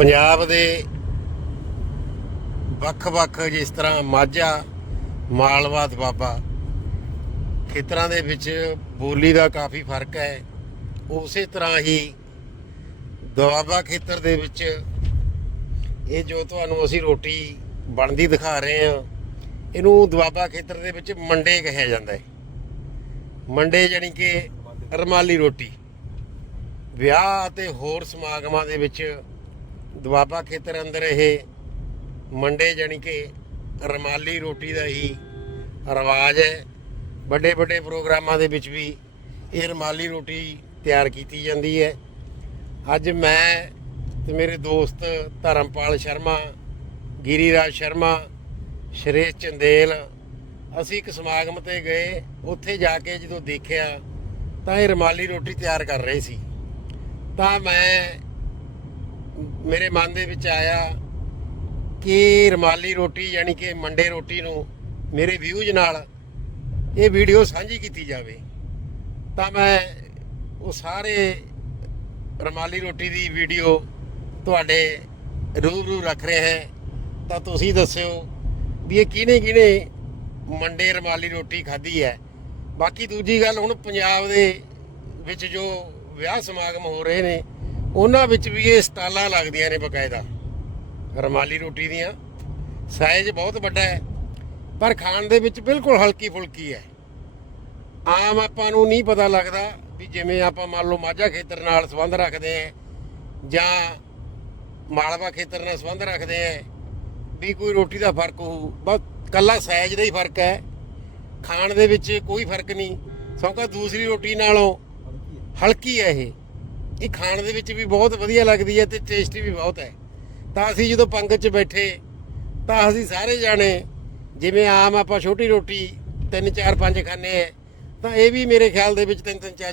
ਪੰਜਾਬ ਦੇ ਵੱਖ-ਵੱਖ ਜਿਸ ਤਰ੍ਹਾਂ ਮਾਝਾ ਮਾਲਵਾ ਦੁਆਬਾ ਖੇਤਰਾਂ ਦੇ ਵਿੱਚ ਬੋਲੀ ਦਾ ਕਾਫੀ ਫ਼ਰਕ ਹੈ। ਉਸੇ ਤਰ੍ਹਾਂ ਹੀ ਦੁਆਬਾ ਖੇਤਰ ਦੇ ਵਿੱਚ ਇਹ ਜੋ ਤੁਹਾਨੂੰ ਅਸੀਂ ਰੋਟੀ ਬਣਦੀ ਦਿਖਾ ਰਹੇ ਹਾਂ, ਇਹਨੂੰ ਦੁਆਬਾ ਖੇਤਰ ਦੇ ਵਿੱਚ ਮੰਡੇ ਕਿਹਾ ਜਾਂਦਾ ਹੈ। ਮੰਡੇ ਜਾਨੀ ਕਿ ਰਮਾਲੀ ਰੋਟੀ। ਵਿਆਹ ਅਤੇ ਹੋਰ ਸਮਾਗਮਾਂ ਦੇ ਵਿੱਚ ਦੁਆਬਾ ਖੇਤਰ ਅੰਦਰ ਇਹ ਮੰਡੇ ਜਾਨੀ ਕਿ ਰਮਾਲੀ ਰੋਟੀ ਦਾ ਹੀ ਰਿਵਾਜ ਹੈ। ਵੱਡੇ ਵੱਡੇ ਪ੍ਰੋਗਰਾਮਾਂ ਦੇ ਵਿੱਚ ਵੀ ਇਹ ਰਮਾਲੀ ਰੋਟੀ ਤਿਆਰ ਕੀਤੀ ਜਾਂਦੀ ਹੈ। ਅੱਜ ਮੈਂ ਤੇ ਮੇਰੇ ਦੋਸਤ ਧਰਮਪਾਲ ਸ਼ਰਮਾ, ਗਿਰੀਰਾਜ ਸ਼ਰਮਾ, ਸ਼੍ਰੇਸ਼ ਚੰਦੇਲ, ਅਸੀਂ ਇੱਕ ਸਮਾਗਮ ਤੇ ਗਏ। ਉੱਥੇ ਜਾ ਕੇ ਜਦੋਂ ਦੇਖਿਆ ਤਾਂ ਇਹ ਰਮਾਲੀ ਰੋਟੀ ਤਿਆਰ ਕਰ ਰਹੇ ਸੀ। ਤਾਂ ਮੈਂ ਮੇਰੇ ਮਨ ਦੇ ਵਿੱਚ ਆਇਆ ਕਿ ਰਮਾਲੀ ਰੋਟੀ ਯਾਨੀ ਕਿ ਮੰਡੇ ਰੋਟੀ ਨੂੰ ਮੇਰੇ ਵਿਊਜ਼ ਨਾਲ ਇਹ ਵੀਡੀਓ ਸਾਂਝੀ ਕੀਤੀ ਜਾਵੇ, ਤਾਂ ਮੈਂ ਉਹ ਸਾਰੇ ਰਮਾਲੀ ਰੋਟੀ ਦੀ ਵੀਡੀਓ ਤੁਹਾਡੇ ਰੂਬਰੂ ਰੱਖ ਰਹੇ ਹਾਂ। ਤਾਂ ਤੁਸੀਂ ਦੱਸਿਓ ਵੀ ਇਹ ਕਿਹਨੇ ਕਿਹਨੇ ਮੰਡੇ ਰਮਾਲੀ ਰੋਟੀ ਖਾਧੀ ਹੈ। ਬਾਕੀ ਦੂਜੀ ਗੱਲ, ਹੁਣ ਪੰਜਾਬ ਦੇ ਵਿੱਚ ਜੋ ਵਿਆਹ ਸਮਾਗਮ ਹੋ ਰਹੇ ਨੇ ਉਹਨਾਂ ਵਿੱਚ ਵੀ ਇਹ ਸਟਾਲਾਂ ਲੱਗਦੀਆਂ ਨੇ ਬਕਾਇਦਾ। ਰਮਾਲੀ ਰੋਟੀ ਦੀਆਂ। ਸਾਈਜ਼ ਬਹੁਤ ਵੱਡਾ ਹੈ। ਪਰ ਖਾਣ ਦੇ ਵਿੱਚ ਬਿਲਕੁਲ ਹਲਕੀ ਫੁਲਕੀ ਹੈ। ਆਮ ਆਪਾਂ ਨੂੰ ਨਹੀਂ ਪਤਾ ਲੱਗਦਾ ਵੀ ਜਿਵੇਂ ਆਪਾਂ ਮੰਨ ਲਓ ਮਾਝਾ ਖੇਤਰ ਨਾਲ ਸੰਬੰਧ ਰੱਖਦੇ ਆ ਜਾਂ ਮਾਲਵਾ ਖੇਤਰ ਨਾਲ ਸੰਬੰਧ ਰੱਖਦੇ ਆ ਵੀ ਕੋਈ ਰੋਟੀ ਦਾ ਫ਼ਰਕ ਹੋਊ। ਬਸ ਕੱਲਾ ਸਾਈਜ਼ ਦਾ ਹੀ ਫ਼ਰਕ ਹੈ। ਖਾਣ ਦੇ ਵਿੱਚ ਕੋਈ ਫ਼ਰਕ ਨਹੀਂ। ਸੌਂਕਾ ਦੂਸਰੀ ਰੋਟੀ ਨਾਲੋਂ ਹਲਕੀ ਹੈ ਇਹ। ਇਹ ਖਾਣ ਦੇ ਵਿੱਚ ਵੀ ਬਹੁਤ ਵਧੀਆ ਲੱਗਦੀ ਹੈ ਤੇ ਟੇਸਟੀ ਵੀ ਬਹੁਤ ਹੈ। ਤਾਂ ਅਸੀਂ ਜਦੋਂ ਪੰਗਤ 'ਚ ਬੈਠੇ, ਤਾਂ ਅਸੀਂ ਸਾਰੇ ਜਾਣੇ, ਜਿਵੇਂ ਆਮ ਆਪਾਂ ਛੋਟੀ ਰੋਟੀ ਤਿੰਨ ਚਾਰ ਪੰਜ ਖਾਂਦੇ ਆ ਤਾਂ ਇਹ ਵੀ ਮੇਰੇ ਖਿਆਲ ਦੇ ਵਿੱਚ ਤਿੰਨ ਤਿੰਨ ਚਾਰ ਚਾਰ